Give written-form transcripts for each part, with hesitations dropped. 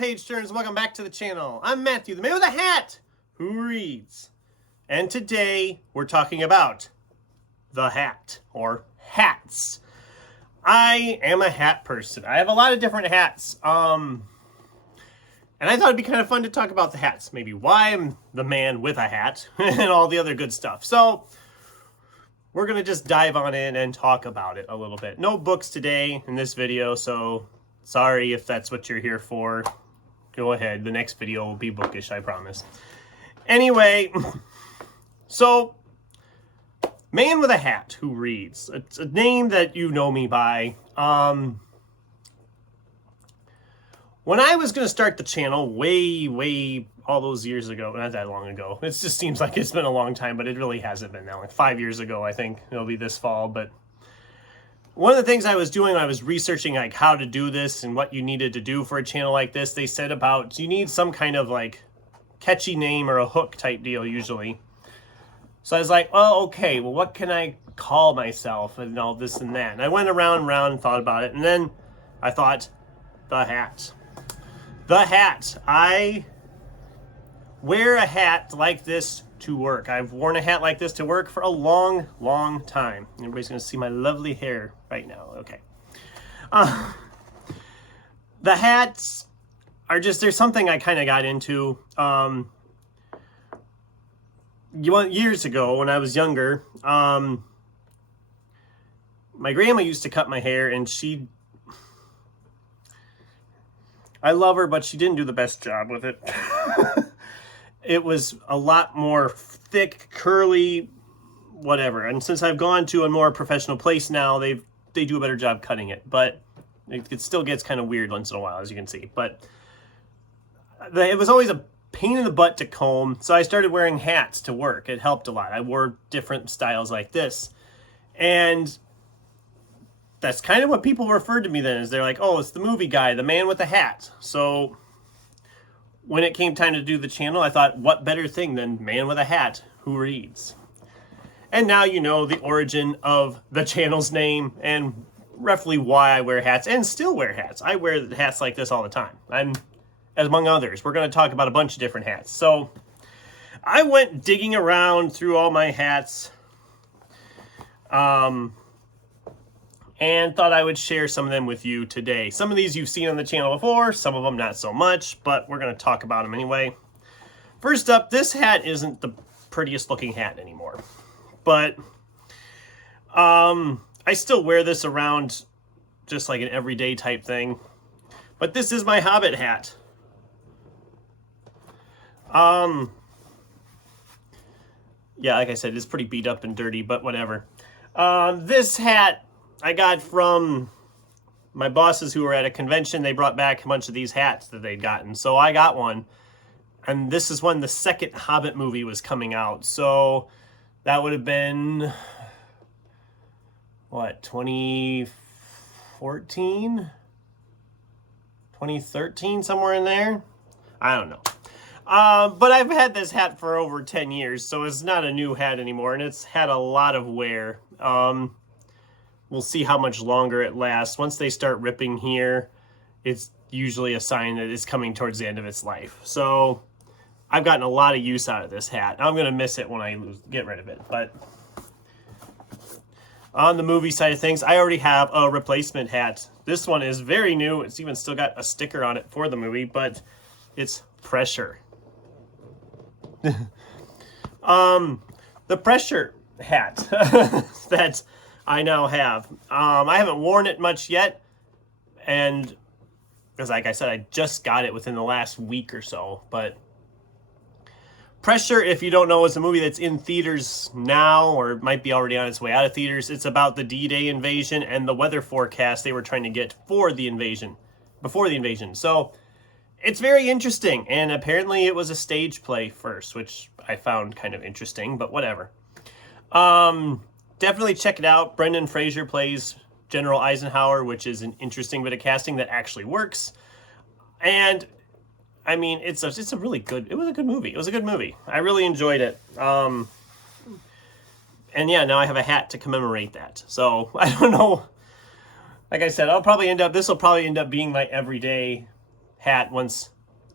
page turners, welcome back to the channel. I'm Matthew, the man with a hat who reads. And today we're talking about the hat, or hats. I am a hat person. I have a lot of different hats. And I thought it'd be kind of fun to talk about the hats. Maybe why I'm the man with a hat and all the other good stuff. So we're going to just dive on in and talk about it a little bit. No books today in this video, so sorry if that's what you're here for. Go ahead. The next video will be bookish, I promise. Anyway, so man with a hat who reads. It's a name that you know me by. When I was going to start the channel way all those years ago, not that long ago, it just seems like it's been a long time, but it really hasn't been now. Like 5 years ago, I think it'll be this fall. But one of the things I was doing, I was researching like how to do this and what you needed to do for a channel like this. They said about you need some kind of like catchy name or a hook type deal usually. So I was like, well, okay, well, what can I call myself and all this and that? And I went around and thought about it. And then I thought, the hat. The hat. I wear a hat like this to work. I've worn a hat like this to work for a long time. Everybody's going to see my lovely hair right now. Okay. The hats are just, there's something I kind of got into. Years ago when I was younger, my grandma used to cut my hair, and I love her, but she didn't do the best job with it. It was a lot more thick, curly, whatever. And since I've gone to a more professional place now, they do a better job cutting it. But it still gets kind of weird once in a while, as you can see. But it was always a pain in the butt to comb, so I started wearing hats to work. It helped a lot. I wore different styles like this. And that's kind of what people referred to me then, is they're like, oh, it's the movie guy, the man with the hat. So when it came time to do the channel, I thought, what better thing than man with a hat who reads? And now you know the origin of the channel's name and roughly why I wear hats and still wear hats. I wear hats like this all the time. Among others, we're going to talk about a bunch of different hats. So I went digging around through all my hats and thought I would share some of them with you today. Some of these you've seen on the channel before, some of them not so much, but we're going to talk about them anyway. First up, this hat isn't the prettiest looking hat anymore, but I still wear this around just like an everyday type thing. But this is my Hobbit hat. Yeah, like I said, it's pretty beat up and dirty, but whatever. This hat I got from my bosses who were at a convention. They brought back a bunch of these hats that they'd gotten. So I got one. And this is when the second Hobbit movie was coming out. So that would have been, what, 2014? 2013, somewhere in there? I don't know. But I've had this hat for over 10 years, so it's not a new hat anymore, and it's had a lot of wear. We'll see how much longer it lasts. Once they start ripping here, it's usually a sign that it's coming towards the end of its life. So I've gotten a lot of use out of this hat. I'm going to miss it when I get rid of it. But on the movie side of things, I already have a replacement hat. This one is very new. It's even still got a sticker on it for the movie, but it's Pressure. The Pressure hat that I now have. I haven't worn it much yet, and because like I said, I just got it within the last week or so. But Pressure, if you don't know, is a movie that's in theaters now, or it might be already on its way out of theaters. It's about the D-Day invasion and the weather forecast they were trying to get for the invasion, before the invasion. So it's very interesting, and apparently it was a stage play first, which I found kind of interesting, but whatever. Definitely check it out. Brendan Fraser plays General Eisenhower, which is an interesting bit of casting that actually works. And I mean, it's a really good, it was a good movie. It was a good movie. I really enjoyed it. And yeah, now I have a hat to commemorate that. So I don't know. Like I said, this will probably end up being my everyday hat once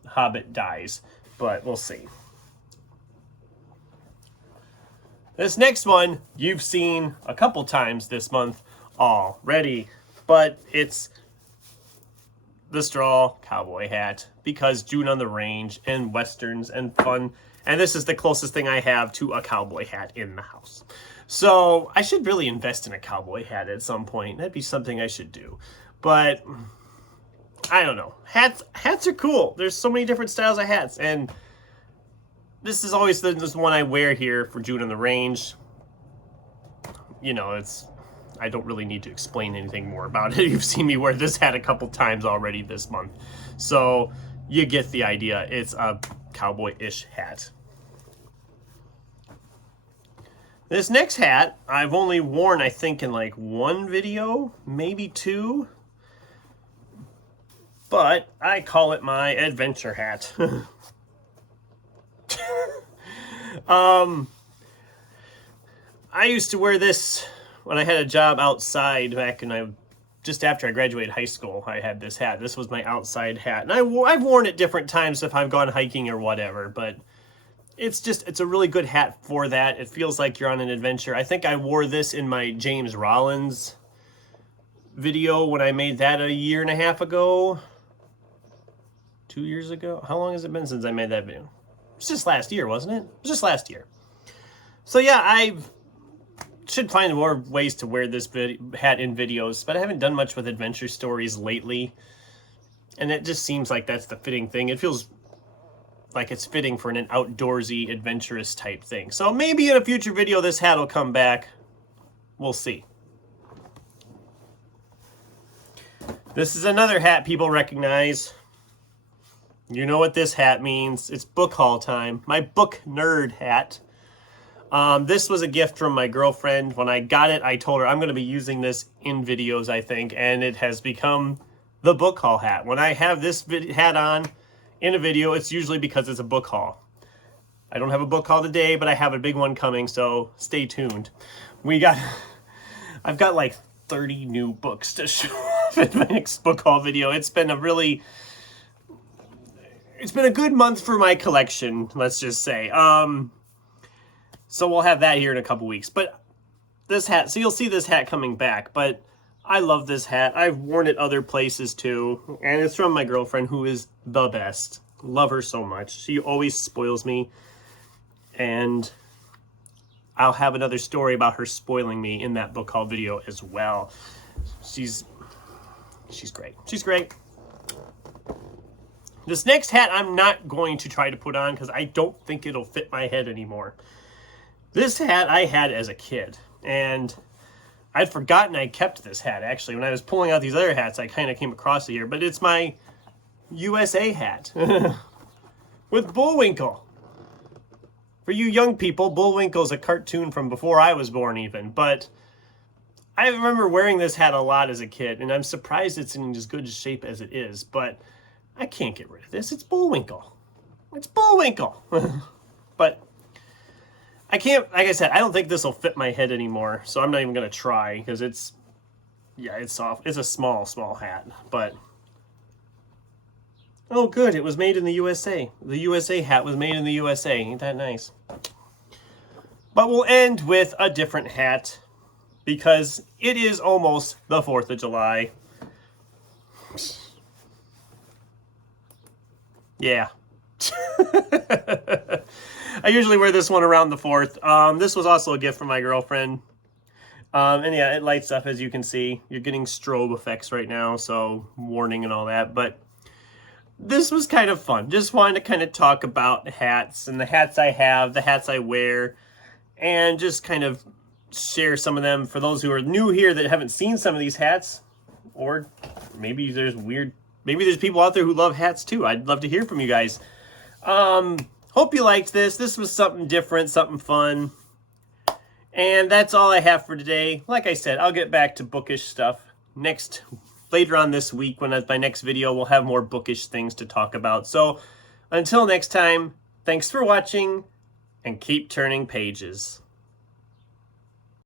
Hobbit dies, but we'll see. This next one you've seen a couple times this month already, but it's the straw cowboy hat because June on the range and westerns and fun, and this is the closest thing I have to a cowboy hat in the house. So I should really invest in a cowboy hat at some point. That'd be something I should do, but I don't know. Hats are cool. There's so many different styles of hats, and this is always this one I wear here for June on the range. You know, I don't really need to explain anything more about it. You've seen me wear this hat a couple times already this month. So you get the idea. It's a cowboy-ish hat. This next hat, I've only worn, I think, in like one video, maybe two. But I call it my adventure hat. I used to wear this when I had a job outside back just after I graduated high school. I had this hat. This was my outside hat. And I've worn it different times if I've gone hiking or whatever, but it's a really good hat for that. It feels like you're on an adventure. I think I wore this in my James Rollins video when I made that a year and a half ago. 2 years ago? How long has it been since I made that video? It was just last year, wasn't it? It was just last year. So yeah, I should find more ways to wear this hat in videos, but I haven't done much with adventure stories lately. And it just seems like that's the fitting thing. It feels like it's fitting for an outdoorsy, adventurous type thing. So maybe in a future video, this hat will come back. We'll see. This is another hat people recognize. You know what this hat means. It's book haul time. My book nerd hat. This was a gift from my girlfriend. When I got it, I told her I'm going to be using this in videos, I think, and it has become the book haul hat. When I have this hat on in a video, it's usually because it's a book haul. I don't have a book haul today, but I have a big one coming, so stay tuned. I've got like 30 new books to show off in my next book haul video. It's been a good month for my collection, let's just say. So we'll have that here in a couple weeks. But this hat, so you'll see this hat coming back, but I love this hat. I've worn it other places too, and it's from my girlfriend, who is the best. Love her so much. She always spoils me, and I'll have another story about her spoiling me in that book haul video as well. She's great. She's great. This next hat I'm not going to try to put on because I don't think it'll fit my head anymore. This hat I had as a kid, and I'd forgotten I kept this hat, actually. When I was pulling out these other hats, I kind of came across it here, but it's my USA hat with Bullwinkle. For you young people, Bullwinkle's a cartoon from before I was born even, but I remember wearing this hat a lot as a kid, and I'm surprised it's in as good shape as it is, but I can't get rid of this. It's Bullwinkle. It's Bullwinkle. But I can't, like I said, I don't think this will fit my head anymore, so I'm not even going to try, because it's soft. It's a small hat, but oh good, it was made in the USA. The USA hat was made in the USA. Ain't that nice? But we'll end with a different hat, because it is almost the 4th of July. Yeah. I usually wear this one around the 4th. This was also a gift from my girlfriend. And yeah, it lights up, as you can see. You're getting strobe effects right now, so warning and all that. But this was kind of fun. Just wanted to kind of talk about hats and the hats I have, the hats I wear, and just kind of share some of them for those who are new here that haven't seen some of these hats. Or maybe there's people out there who love hats too. I'd love to hear from you guys. Hope you liked this. This was something different, something fun. And that's all I have for today. Like I said, I'll get back to bookish stuff later on this week. When my next video, we'll have more bookish things to talk about. So until next time, thanks for watching and keep turning pages.